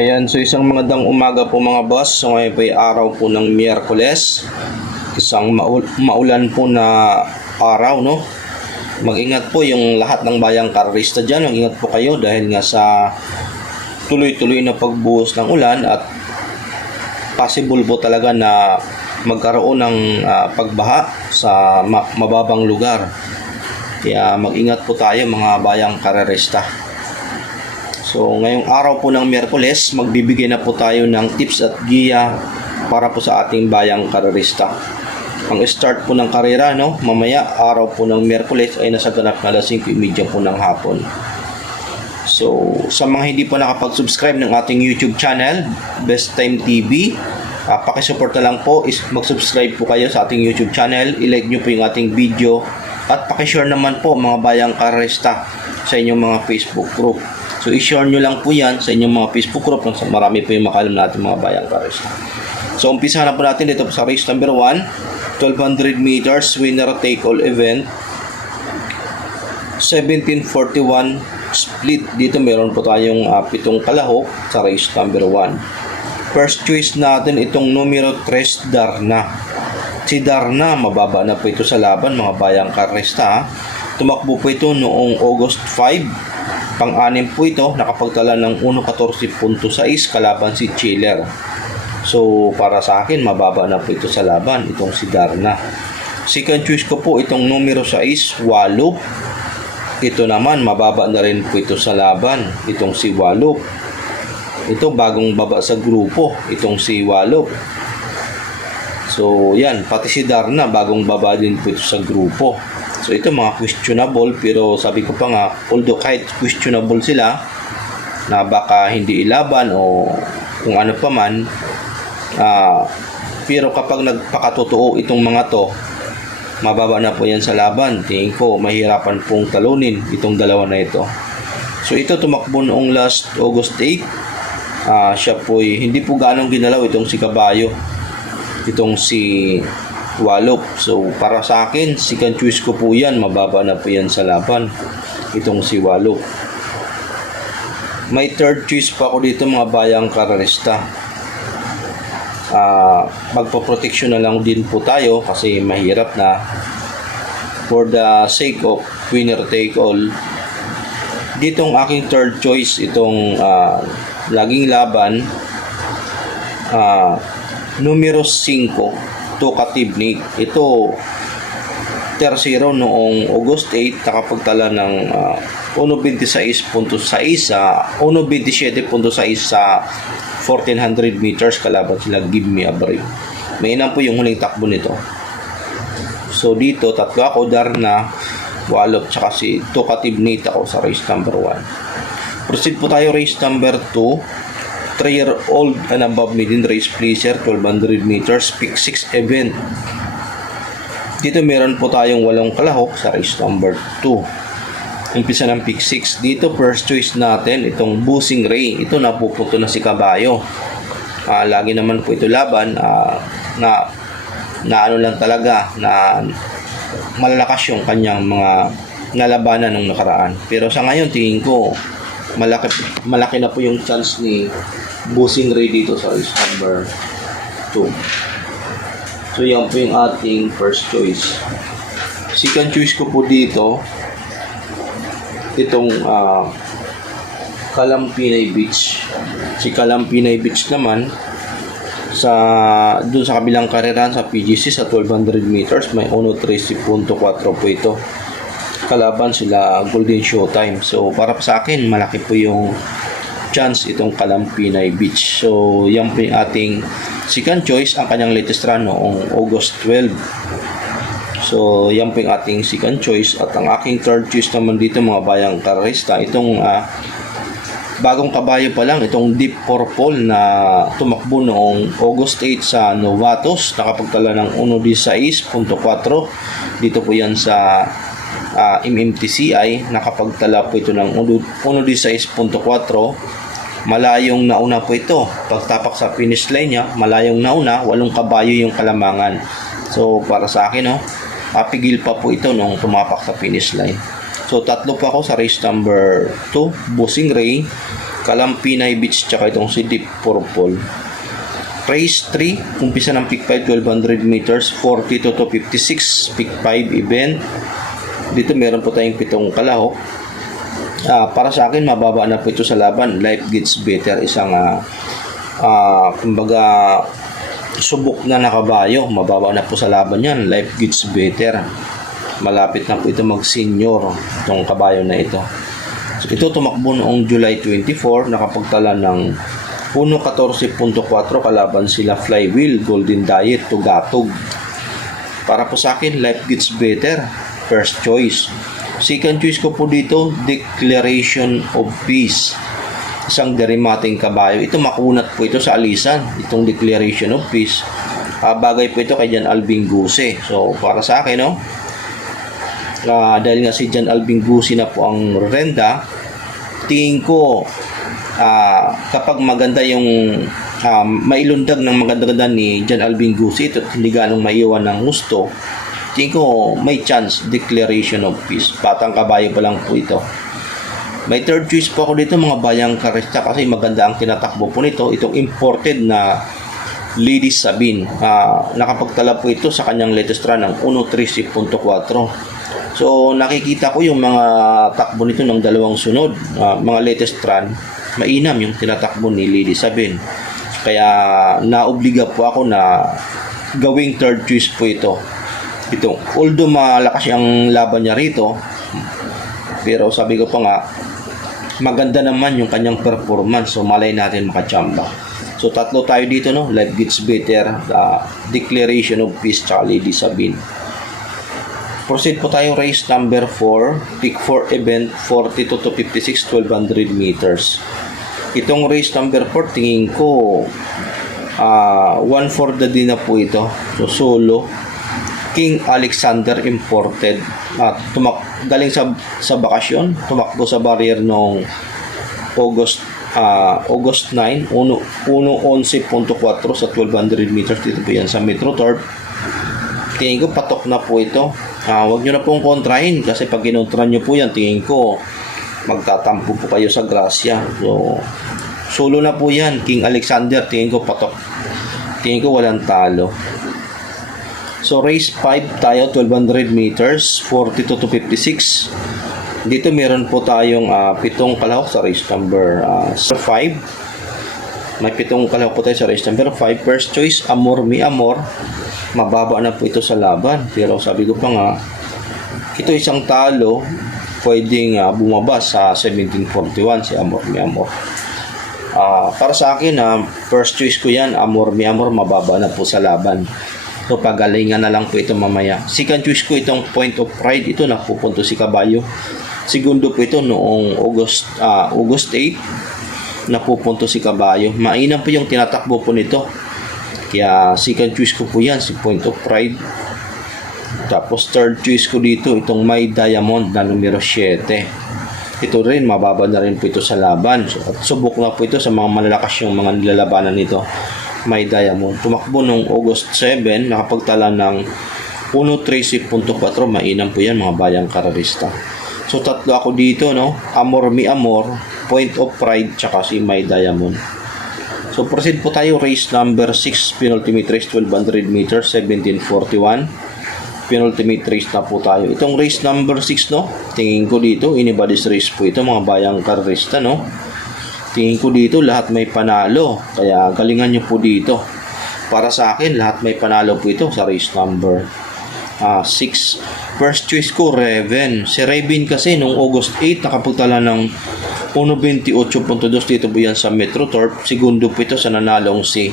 Ayan, so isang magandang umaga po mga boss. So ngayon po ay araw po ng Miyerkules. Isang maulan po na araw, no? Mag-ingat po yung lahat ng bayang karerista dyan. Mag-ingat po kayo dahil nga sa tuloy-tuloy na pagbuhos ng ulan at possible po talaga na magkaroon ng pagbaha sa mababang lugar. Kaya mag-ingat po tayo mga bayang karerista. So ngayong araw po ng Miyerkules, magbibigay na po tayo ng tips at giya para po sa ating bayang karerista. Ang start po ng karera, no, mamaya araw po ng Miyerkules ay nasa ganap na 5:30 po ng hapon. So sa mga hindi pa nakapag-subscribe ng ating YouTube channel, Best Time TV, pakisupport na lang po, mag-subscribe po kayo sa ating YouTube channel, i-like nyo po yung ating video at pakishare naman po mga bayang karerista sa inyong mga Facebook group. So, i-share nyo lang po yan sa inyong mga Facebook group nang marami po yung makalam natin mga bayang karerista. So, umpisa na po natin dito po sa race number 1, 1200 meters, winner take all event, 1741 split. Dito meron po tayong 7 kalahok sa race number 1. First choice natin itong numero 3, Darna. Si Darna, mababa na po ito sa laban mga bayang karerista. Tumakbo po ito noong August 5. Pang-anim po ito, nakapagtala ng 1.14.6 kalaban si Chiller. So, para sa akin, mababa na po ito sa laban, itong si Darna. Second choice ko po, itong numero 6, Wallop. Ito naman, mababa na rin po ito sa laban, itong si Wallop. Ito, bagong baba sa grupo, itong si Wallop. So, yan, pati si Darna, bagong baba din po ito sa grupo. So ito mga questionable, pero sabi ko pa nga, although kahit questionable sila na baka hindi ilaban o kung ano pa man, pero kapag nagpakatotoo itong mga to, mababa na po yan sa laban. Tingin ko mahirapan pong talunin itong dalawa na ito. So ito tumakbo noong last August 8. Siya po hindi po ganong ginalaw itong si Kabayo, itong si Wallop. So para sa akin, second choice ko po yan, mababa na po yan sa laban, itong si Wallop. May third choice pa ako dito mga bayang karerista. Magpaproteksyon na lang din po tayo kasi mahirap na, for the sake of winner take all. Ditong aking third choice, itong laging laban, numero 5, Tokatibnik. Ito, tersero noong August 8, nakapagtala ng 1.26.6 sa 1.27.6 sa 1400 meters kalaban sila Give Me a Break. May inan po yung huling takbo nito. So dito, tatlo ako, Darna, Wallop, tsaka si Tokatibnik ako sa race number 1. Proceed po tayo race number 2. 3-year-old and above maiden race pleaser, 1200 meters, pick 6 event. Dito meron po tayong 8 kalahok sa race number 2. Umpisa ng pick 6. Dito first choice natin itong Busing Ray. Ito napupunto na si Kabayo. Lagi naman po ito laban na ano lang talaga, na malalakas yung kanyang mga nalabanan ng nakaraan. Pero sa ngayon tingin ko malaki na po yung chance ni Busing Ray dito sa race number 2. So yan po yung ating first choice. Second choice ko po dito itong Kalampinay Beach. Si Kalampinay Beach naman dun sa kabilang karerahan sa PGC sa 1200 meters, may 1.13.4 po ito. Kalaban sila Golden Showtime. So para sa akin, malaki po yung chance itong Kalampinay Beach. So yan po yung ating second choice. Ang kanyang latest run noong August 12. So yan po yung ating second choice. At ang aking third choice naman dito mga bayang karerista, itong bagong kabayo pa lang, itong Deep Purple na tumakbo noong August 8 sa Novatos, nakapagtala ng 1.16.4. Dito po yan sa MMTCI, nakapagtala po ito ng 1.16.4. Malayong nauna po ito. Pagtapak sa finish line niya, malayong nauna, 8 kabayo yung kalamangan. So para sa akin, pigil pa po ito nung tumapak sa finish line. So tatlo pa ako sa race number 2, Busing Ray. Kalampinay Beach, tsaka itong si Deep Purple. Race 3, umpisa ng Peak 5, 1200 meters, 42 to 56, Peak 5 event. Dito meron po tayong 7 kalahok. Para sa akin, mababa na po ito sa laban. Life Gets Better, isang kumbaga subok na nakabayo. Mababa na po sa laban yan. Life Gets Better. Malapit na po ito mag-senior itong kabayo na ito. So, ito tumakbo noong July 24, nakapagtala ng 1.14.4, kalaban sila Flywheel, Golden Diet, Tugatog. Para po sa akin, Life Gets Better, first choice. Second choice ko po dito, Declaration of Peace, isang derimating kabayo. Ito makunat po ito sa alisan, itong Declaration of Peace. Bagay po ito kay Jan Albing Guse. So para sa akin, no, dahil nga si Jan Albing Guse na po ang renda, tingin ko kapag maganda yung mailundag ng maganda ni Jan Albing Guse, ito hindi ganong maiwan ng gusto, tingin ko may chance. Declaration of Peace, batang kabayo pa lang po ito. May third choice po ako dito, mga bayang karista, kasi maganda ang tinatakbo po nito. Itong imported na Lady Sabine, nakapagtala po ito sa kanyang latest run ng 1.13.4. So nakikita ko yung mga takbo nito ng dalawang sunod, mga latest run, mainam yung tinatakbo ni Lady Sabine. Kaya naobliga po ako na gawing third choice po ito. Although malakas ang laban niya rito, pero sabi ko pa nga, maganda naman yung kanyang performance. So malay natin makachamba. So tatlo tayo dito, no? Life Gets Better, Declaration of Peace, tsaka Lady Sabine. Proceed po tayo, race number 4, Peak 4 event, 42 to 56, 1200 meters. Itong race number 4, tingin ko 1 for the day na po ito. So solo, King Alexander imported, galing sa bakasyon, tumakbo sa barrier noong August 9, 1.11.4 sa 1200 meters. Dito po yan sa Metro Turf. Tingin ko patok na po ito. Huwag nyo na pong kontrahin, kasi pag kinontra nyo po yan, tingin ko magtatampo po kayo sa grasya. So solo na po yan, King Alexander, tingin ko patok. Tingin ko walang talo. So race 5 tayo, 1200 meters, 42 to 56. Dito meron po tayong 7 kalahok sa race number 5. May 7 kalahok po tayo sa race number 5. First choice, Amor Mi Amor. Mababa na po ito sa laban, pero sabi ko pa nga, ito isang talo, pwedeng bumaba sa 1741 si Amor Mi Amor. Para sa akin, first choice ko yan, Amor Mi Amor, mababa na po sa laban. So pagalingan na lang po ito mamaya. Second choice ko itong Point of Pride. Ito napupunto si kabayo. Segundo po ito noong August 8. Napupunto si kabayo. Mainam po yung tinatakbo po nito. Kaya second choice ko po yan, si Point of Pride. Tapos third choice ko dito, itong My Diamond na numero 7. Ito rin, mababa na rin po ito sa laban. So, at subok na po ito sa mga malalakas yung mga nilalabanan nito. My Diamond. Tumakbo noong August 7, nakapagtala ng 1.13.4. Mainam po yan, mga bayang kararista. So tatlo ako dito, no? Amor Mi Amor, Point of Pride, tsaka si My Diamond. So proceed po tayo, race number 6, penultimate race, 1200 meters, 1741. Penultimate race na po tayo. Itong race number 6, no? Tingin ko dito, anybody's race po ito, mga bayang kararista, no? Tingin ko dito lahat may panalo, kaya galingan nyo po dito. Para sa akin, lahat may panalo po ito sa race number 6. First choice ko, Raven. Si Raven kasi nung August 8 nakapagtala ng 1.28.2. Dito po yan sa Metro Turf. Segundo po ito sa nanalong si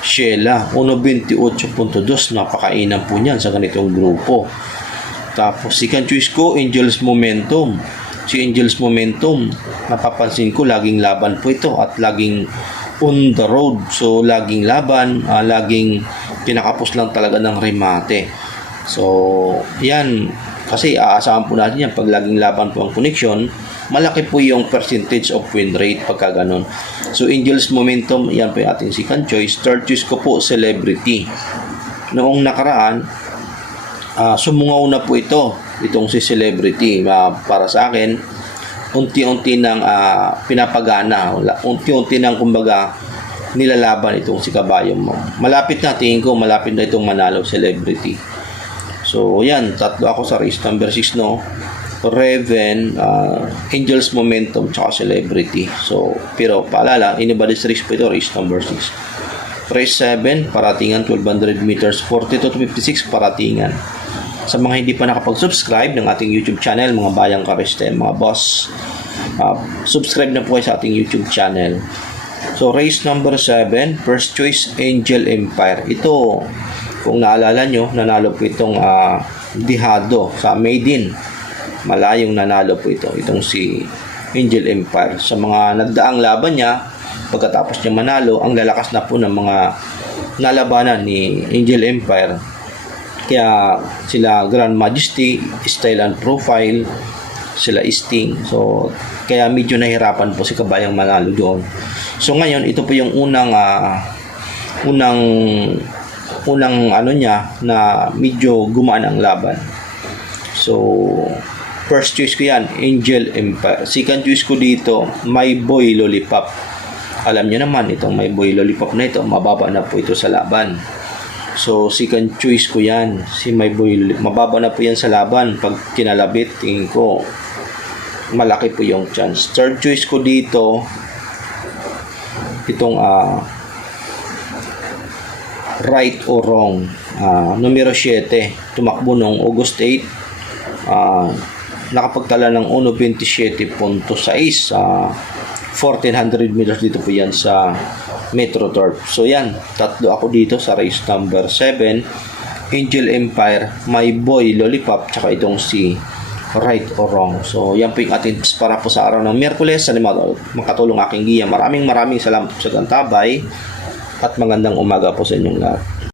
Sheila, 1.28.2. Napakainam po niyan sa ganitong grupo. Tapos second choice ko, Angels Momentum. Si Angels Momentum, napapansin ko laging laban po ito at laging on the road. So laging laban, laging kinakapos lang talaga ng remate. So yan, kasi aasahan po natin yan pag laging laban po ang connection, malaki po yung percentage of win rate pagka ganun. So Angels Momentum, yan po yung ating second choice. Third choice ko po, Celebrity. Noong nakaraan, sumungaw na po itong si Celebrity. Para sa akin, unti-unti nang pinapagana, unti-unti nang kumbaga nilalaban itong si Kabayo Mo. Malapit na, tingin ko malapit na itong manalo celebrity. So yan, tatlo ako sa race number 6, no. Raven, Angels Momentum, tsaka Celebrity. So, pero paalala, anybody's race po ito, race number 6. Race 7, paratingan, 1200 meters, 42 to 56, paratingan. Sa mga hindi pa nakapag-subscribe ng ating YouTube channel, mga bayang kariste, mga boss, subscribe na po kayo sa ating YouTube channel. So, race number 7, first choice, Angel Empire. Ito, kung naalala nyo, nanalo po itong Dihado sa Maiden. Malayong nanalo po ito, itong si Angel Empire. Sa mga nagdaang laban niya, pagkatapos niya manalo, ang lalakas na po ng mga nalabanan ni Angel Empire. Kaya sila Grand Majesty, Style and Profile, sila Sting. So, kaya medyo nahirapan po si Kabayang manalo doon. So, ngayon, ito po yung unang ano niya na medyo gumaan ang laban. So, first choice ko yan, Angel Empire. Second choice ko dito, My Boy Lollipop. Alam niyo naman, itong My Boy Lollipop na ito, mababa na po ito sa laban. So, second choice ko yan, si My Boy Lollipop. Mababa na po yan sa laban. Pag kinalabit, tingin ko, malaki po yung chance. Third choice ko dito, itong Right or Wrong. Numero 7, tumakbo noong August 8. Nakapagtala ng 1.27.6 sa 1400 meters dito po yan sa Metro Turf. So yan, tatlo ako dito sa race number 7, Angel Empire, My Boy Lollipop, tsaka itong si Right or Wrong. So yan po yung ating tips para po sa araw ng Miyerkules. Sana makatulong aking giya. Maraming salamat po sa gantabay at magandang umaga po sa inyong lahat.